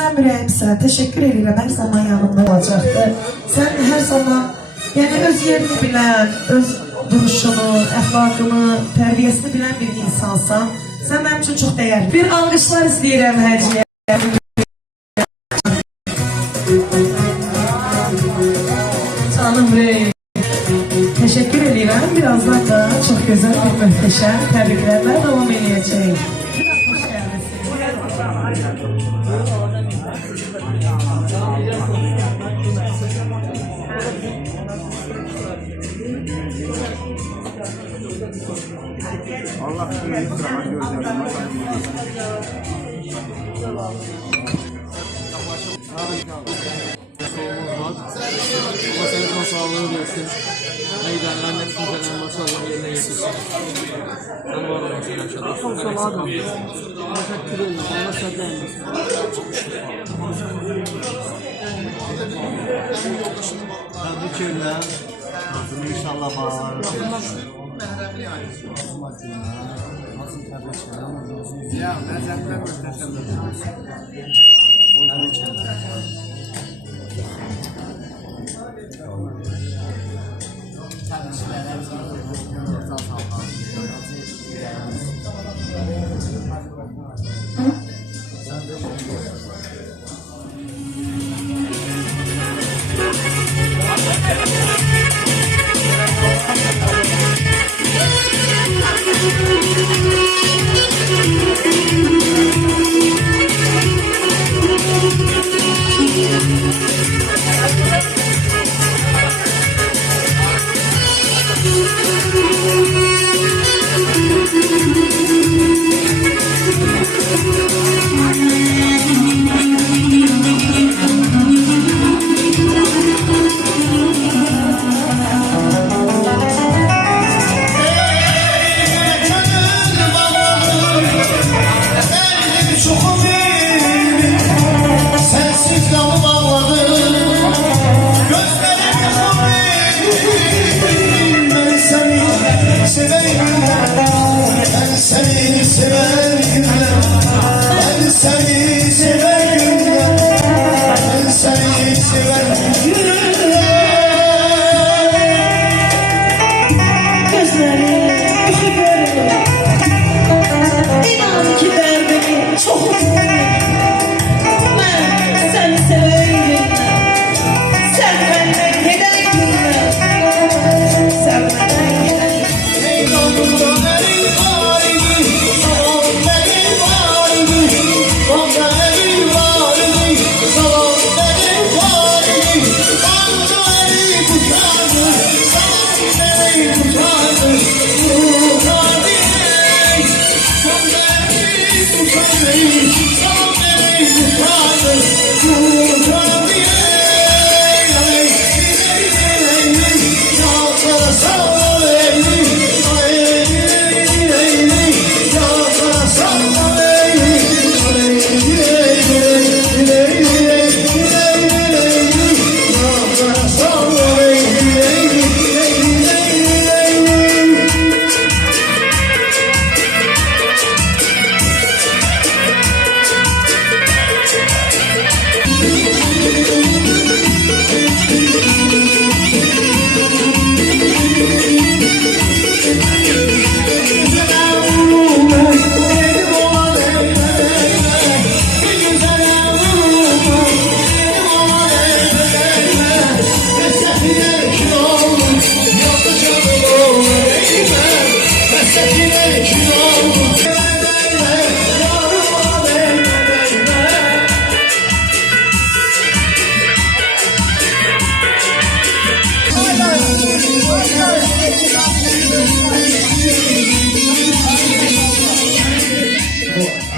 Mən ürəyimsə, təşəkkür edirəm, hər zaman yanımda olacaqdır. Sən hər zaman, yəni öz yerini bilən, öz duruşunu, əxlaqını, tərbiyəsini bilən bir insansan. Sən mənim üçün çox dəyərli. Bir alqışlar istəyirəm Həciyə. Canım Rey. Təşəkkür edirəm. Birazdan da çox gözəl bir möhtəşəm təbriklərlə davam edəcəyik. Allah Allah senin son sağlığı versin. Meydanlarında bütün gelen masalları yerine getirsin. Ben var olmak için aşağıda. Çok sağ olun. Teşekkür ederim. Allah senden. Tebrikler. İnşallah bağlar. Ya ben senden muhteşem.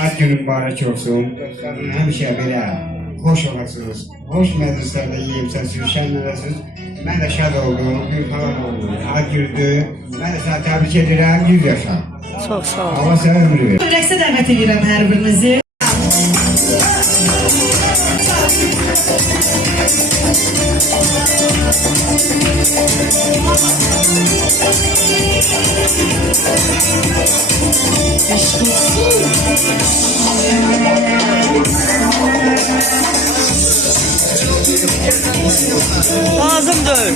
Ad günü mübarək olsun. Dostlarım həmişə belə xoş olasınız. Xoş məclislərdə yeyibsəniz, şənlənəsiniz. Mən də şad oldum, bir falan oldum. Ad gündür. Mən də sənə təbrik edirəm, 100 yaşa. Çox sağ olun. Allah sənə ömür verir. Rəqsə dəvət edirəm hər birinizi. Aşk olsun. Lazımdır.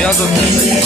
Yaz onları.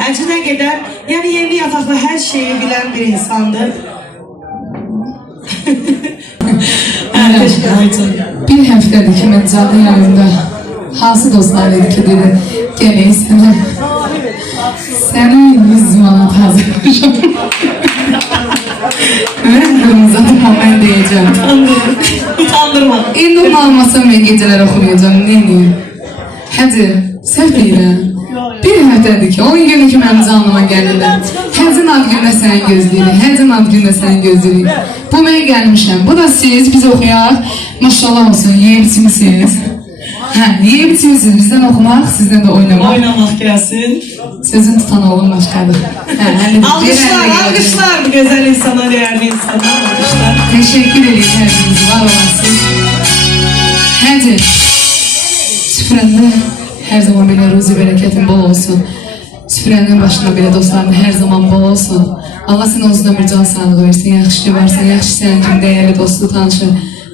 Həccinə gedər. Yəni yeni yataqda hər şeyi bilən bir insandır. Bir həftədir ki, mən canlı yayında hansı dostlar dedi ki, dedi, gələk sənə 100 manat hazırlayacağım. Mən qırmızı mən deyəcəm. Utandırma. İndi onu almasam mən gecələr oxuyacağım, neyini? Hədi, səhv deyirəm. Bir həftədir ki, 10 günü ki mənim canlıma gəlirlər. Həzin ad gündə səni gözləyirik, həzin ad gündə səni gözləyirik. Bu mən gəlmişəm, bu da siz, biz oxuyaq. Maşallah olsun, yeyib içmişsiniz. Hə, yeyib içmişsiniz, bizdən oxumaq, sizdən də oynamaq. Oynamaq gəlsin. Sözün tutan oğlum başqadır. Alqışlar bu gözəl insana, değerli insana. Alqışlar. Teşekkür edeyim hər biriniz, var olasınız. Hədi, süfrəndə hər zaman belə ruzi bərəkətin bol olsun. Süfrənin başında belə dostların hər zaman bol olsun. Allah sənə uzun ömür can sağlığı versin, yaxşı ki varsan, yaxşı sənin kimi dəyərli dostu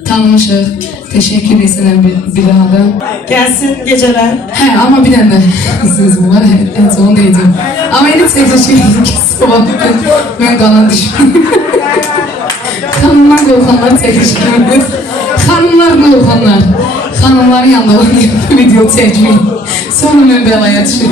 tanımışıq. Teşekkür edeyim sənə bir daha da. Gəlsin gecələr. Hə, amma bir dənə sözüm var, ən son deyəcəm. Amma yine teşekkür ederim ki, sabah bugün mən qalan düşməyim. Xanımlar qorxanlar teşekkür ederim. Xanımlar qorxanlar. Xanımların yanında oynayıp video çəkmeyin. Sonra mən belaya düşürüm.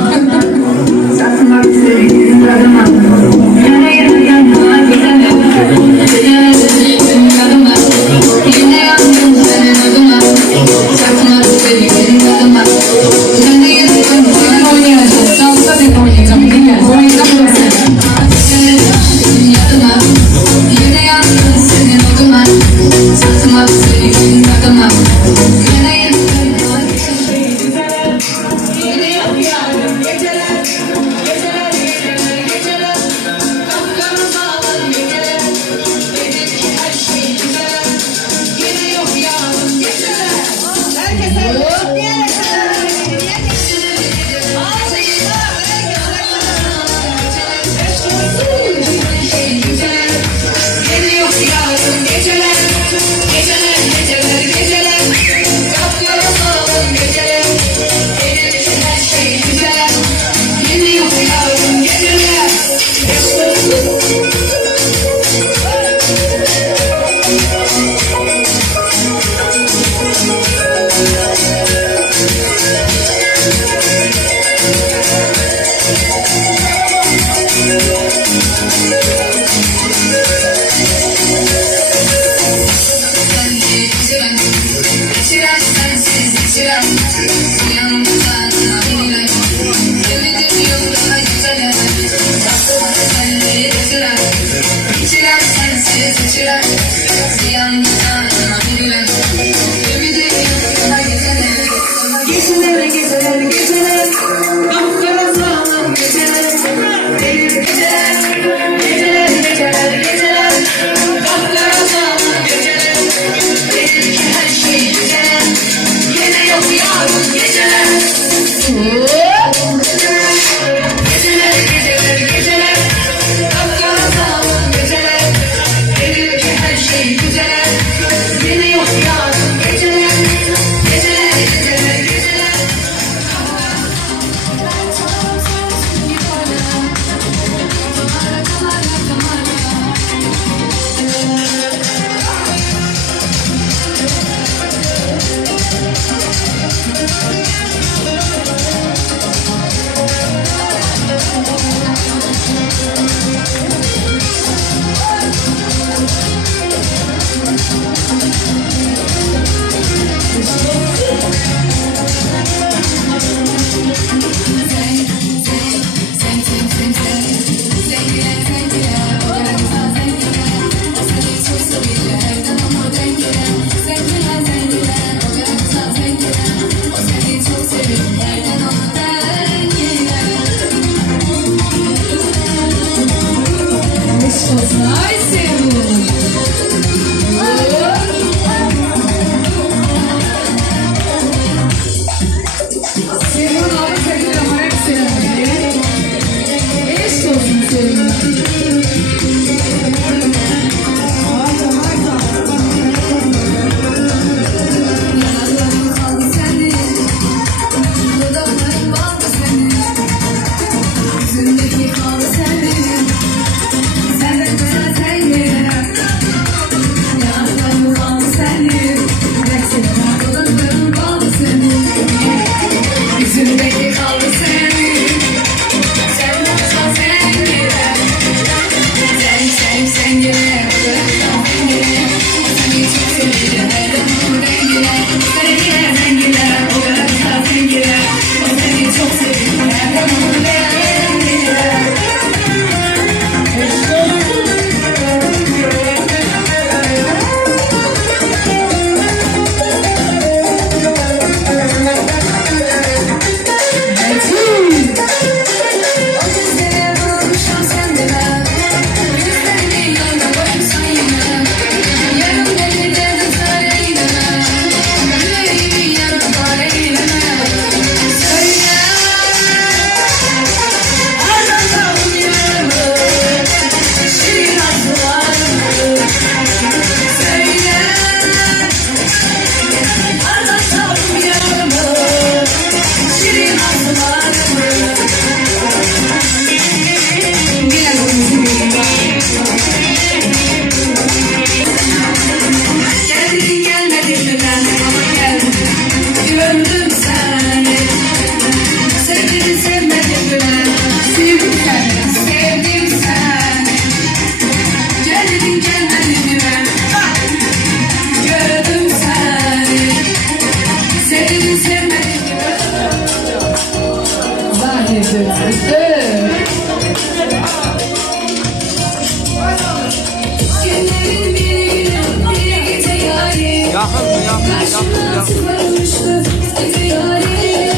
Karşıma tıklanmıştı gece yarim.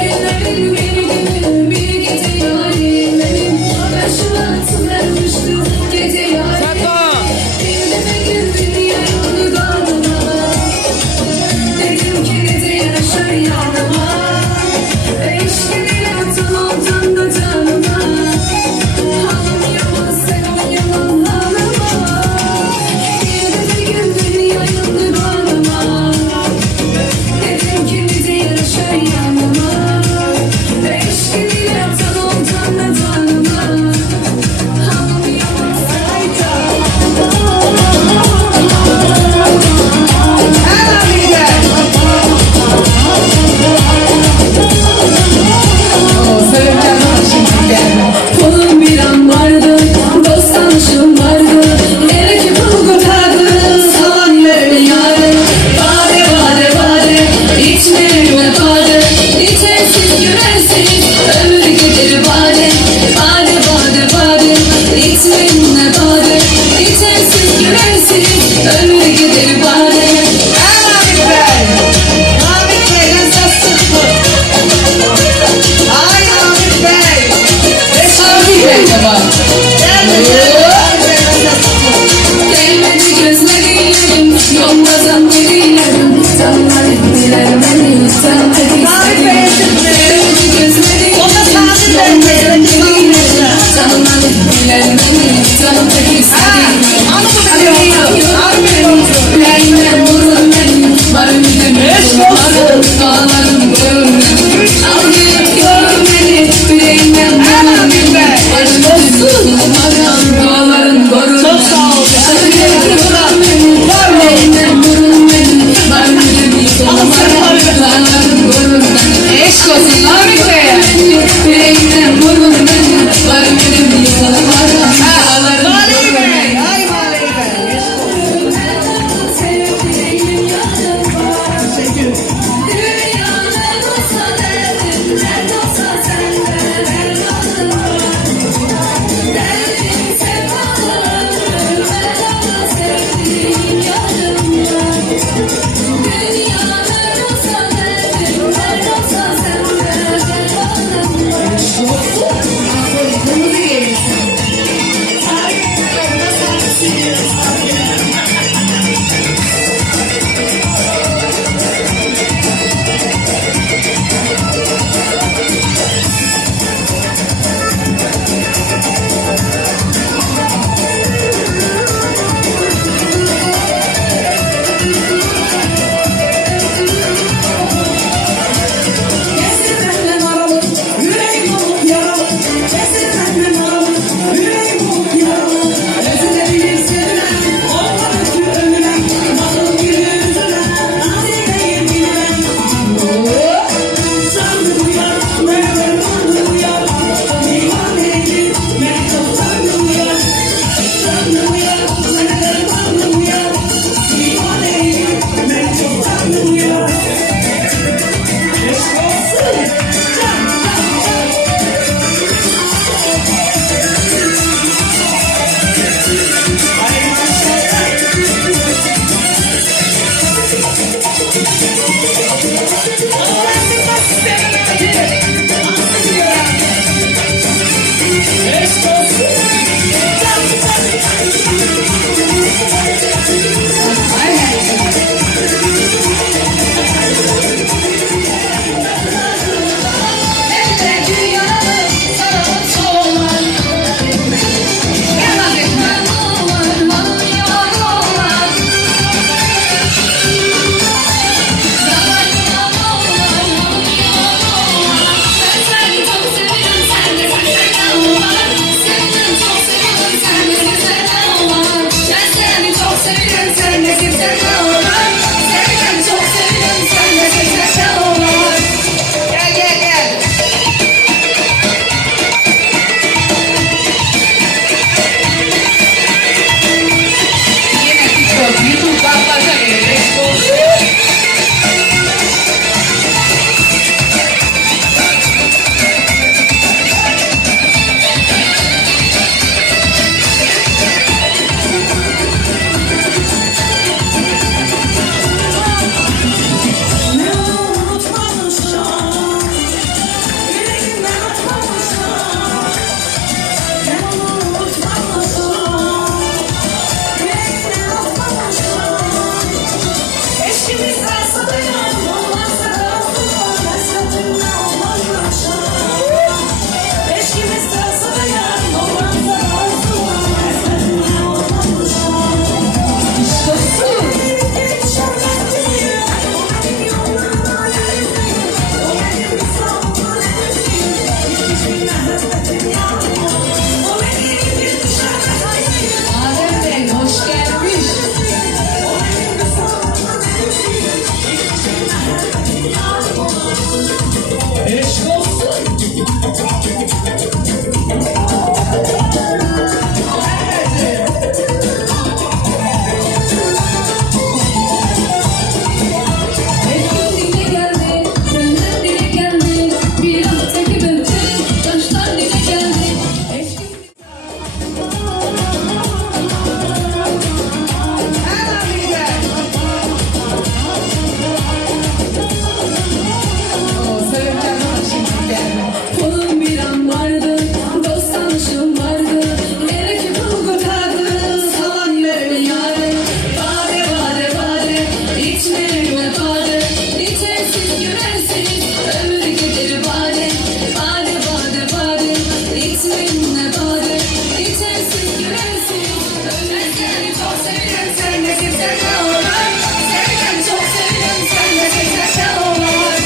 Günlerin bir gece yarim benim. Karşıma tıklanmıştı gece yarim. Bir gün dünya yoldu dalgama. Dedim ki gece yaşar yanıma. Değişkeni atamam da canıma. Halim yalan sen yalan halıma. Bir gün dünya yoldu dalgama. Dedim ki gece yaşar seninle bari İçersin gülersin Ölmezken çok seviyorum sen de kimsen ne olur Sevden çok seviyorum sen de kimsen ne olur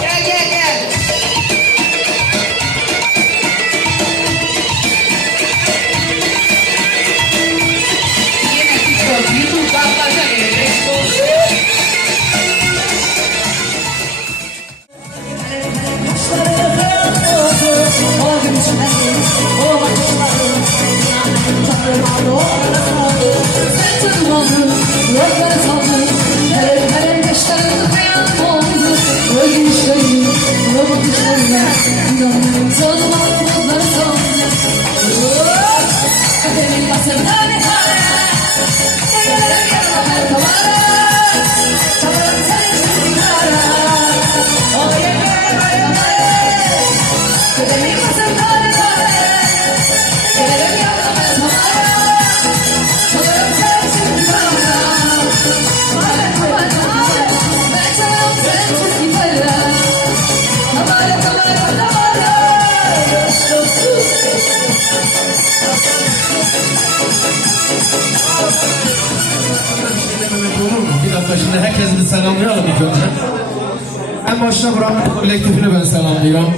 Gel gel gel Yine TikTok, YouTube bakmaca gelecek Sen tanımadın, yollara saldın Her yaşlarında hayal oldu Öyle şeyi, o bakışlarına İnanırım tanımadın, yollara saldın Kademin basında ne hale Gelirim yanıma her kamara Çalarım seni şimdi kara O yemeğe bayramayı Kademin basında ne hale Gelirim yanıma her kamara Çalarım seni şimdi kara Kamara kamara kamara Ben çalarım seni şimdi kara Kamara kamara kamara Olur mu? Bir dakika şimdi herkesi bir selamlayalım ilk önce. En başta buranın kolektifini ben selamlıyorum.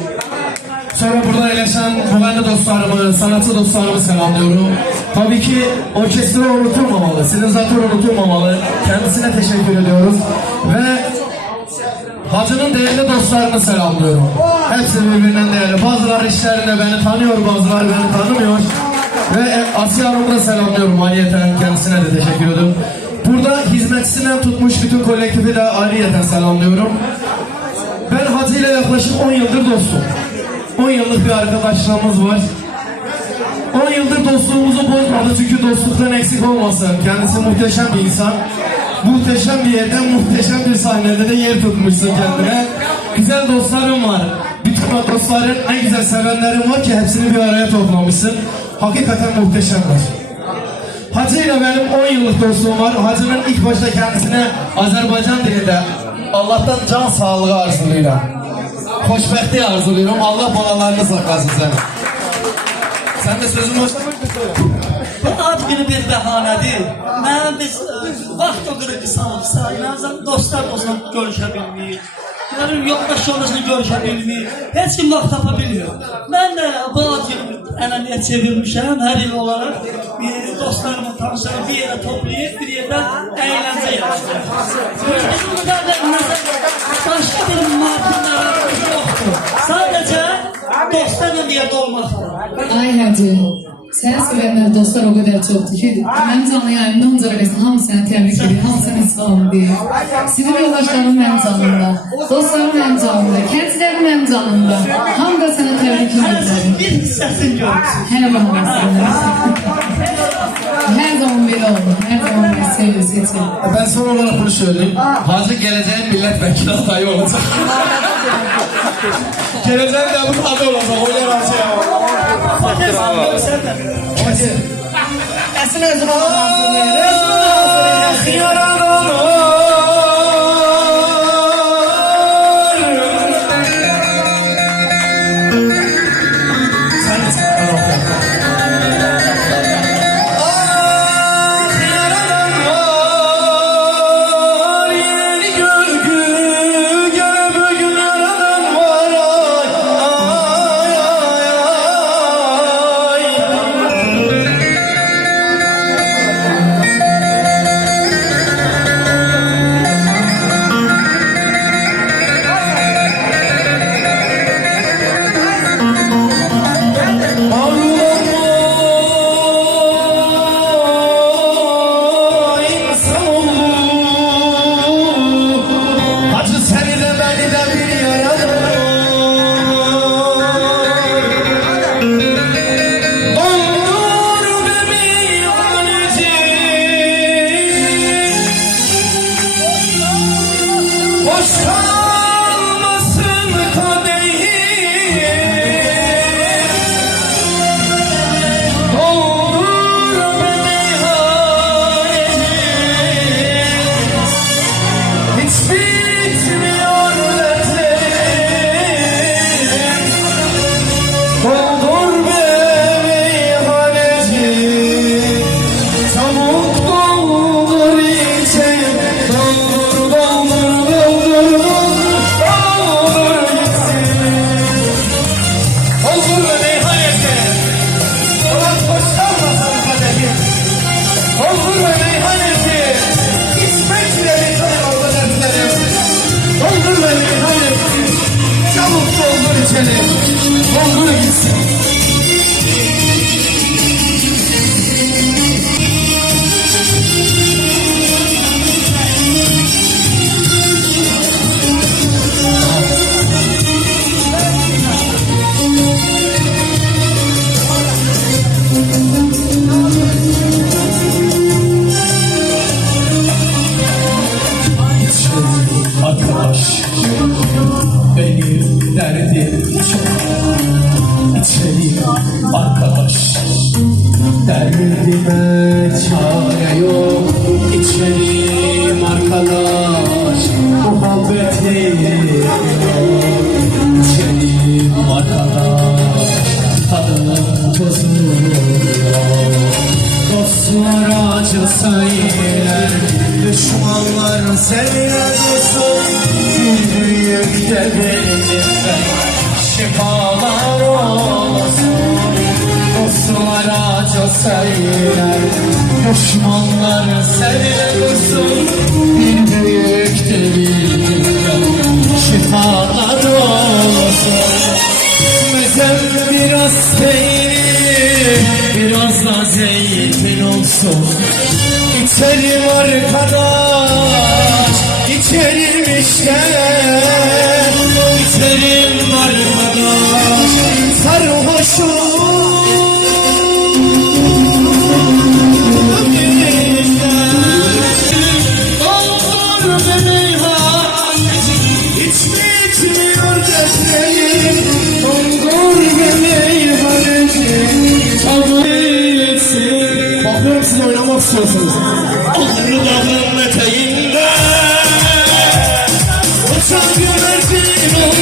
Sonra burada eleşen müğenni dostlarımı, sanatçı dostlarımı selamlıyorum. Tabii ki orkestra unutulmamalı, sinizatör unutulmamalı. Kendisine teşekkür ediyoruz. Ve Hacı'nın değerli dostlarını selamlıyorum. Hepsi birbirinden değerli. Bazıları işlerinde beni tanıyor, bazıları beni tanımıyor. Ve Asya Hanım'ı da selamlıyorum ayrıyeten. Kendisine de teşekkür ediyorum. Burada hizmetçisinden tutmuş bütün kolektifi de ayrıyeten selamlıyorum. Ben Hacı ile yaklaşık 10 yıldır dostum. 10 yıllık bir arkadaşlığımız var. 10 yıldır dostluğumuzu bozmadı çünkü dostluktan eksik olmasın. Kendisi muhteşem bir insan. Muhteşem bir yerden muhteşem bir sahnede de yer tutmuşsun kendine. Güzel dostlarım var. Bütün o dostların en güzel sevenlerim var ki hepsini bir araya toplamışsın. Hakikaten muhteşemler. Hacı ile benim 10 yıllık dostluğum var. Hacı'nın ilk başta kendisine Azerbaycan dilinde Allah'tan can sağlığı arzuluyorum. Hoşbəxtlik arzuluyorum. Allah balalarını saklasın sen. Sen de sözün başına mı söyle? Bu ad günü bir bəhanədir. Mən biz vaxt o qırıcı salıbsa, inanırsam dostlar olsa görüşə bilməyik. Ne bileyim yoldaşlarımızla görüşə bilməyik. Heç kim vaxt tapa bilmiyor. Ben de bu ad günü ənəniyə çevirmişəm hər il olarak. Dostlarımı, tanışlarımı bir yere toplayıp bir yerden eğlence yapacağım. Bizim burada başka bir maddeler yoktur. Sadece dostlarla bir yerde olmakdır. Ay Hacı, sen söyleyenler dostlar o kadar çoktu ki ben canlı yayında onca arasında hamısını tebrik ediyorum, hamısını ispalı diye. Sizin yoldaşlarım benim canımda, dostlarım benim canımda, kendilerim benim canımda. Ham da sana tebrik ediyorum. Bir hissesini görürsün. Her zaman her zaman böyle oldu, her zaman böyle seviyor, seçiyor. Ben son olarak bunu söyleyeyim. Hacı geleceğin milletvekili adayı olacak. Geleceğin de bu aday olacak. O yer açıyor. Hacı. Esin özünü hazırlayın. Özünü hazırlayın. geçelim. Konguru gitsin. Arkadaş, benim derdim çok. İçerim arkadaş, derdime çare yok. İçerim arkadaş, muhabbetim yok. İçerim arkadaş, tadım tuzum yok. Dostlar acı söyler, düşmanlar seviyorsun. Bir büyük de benimle şifalar olsun. Dostlar acı söyler, düşmanlar seviyorsun. Bir büyük de benimle şifalar olsun. Mezem biraz peynir, biraz da zeytin olsun. İçerim arkadaş, içerim işte. İçerim arkadaş, sarhoşum. Doldur beni var, içmiyor gözlerim. Doldur beni var, çabuk etsin. Bakıyorum siz oynamak istiyorsunuz. Ağrı dağın eteğinde uçan güvercin olsa.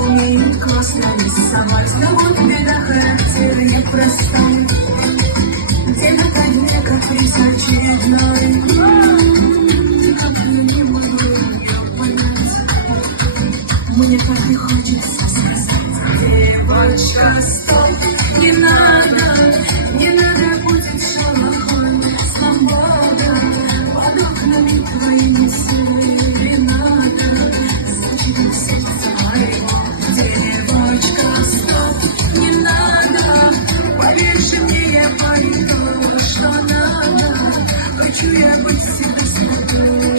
Умеет классно рисовать, но вот беда, характер непростой. Где на дне каприз очередной. Никак не могу ее понять. Мне так и хочется сказать: девочка, стоп, не надо будет шалахом. Свобода под окнами твоими силы надо. Значит, сердце мое, девочка, стоп, не надо. Поверь мне, я пойду, что надо. Хочу я быть всегда с тобой.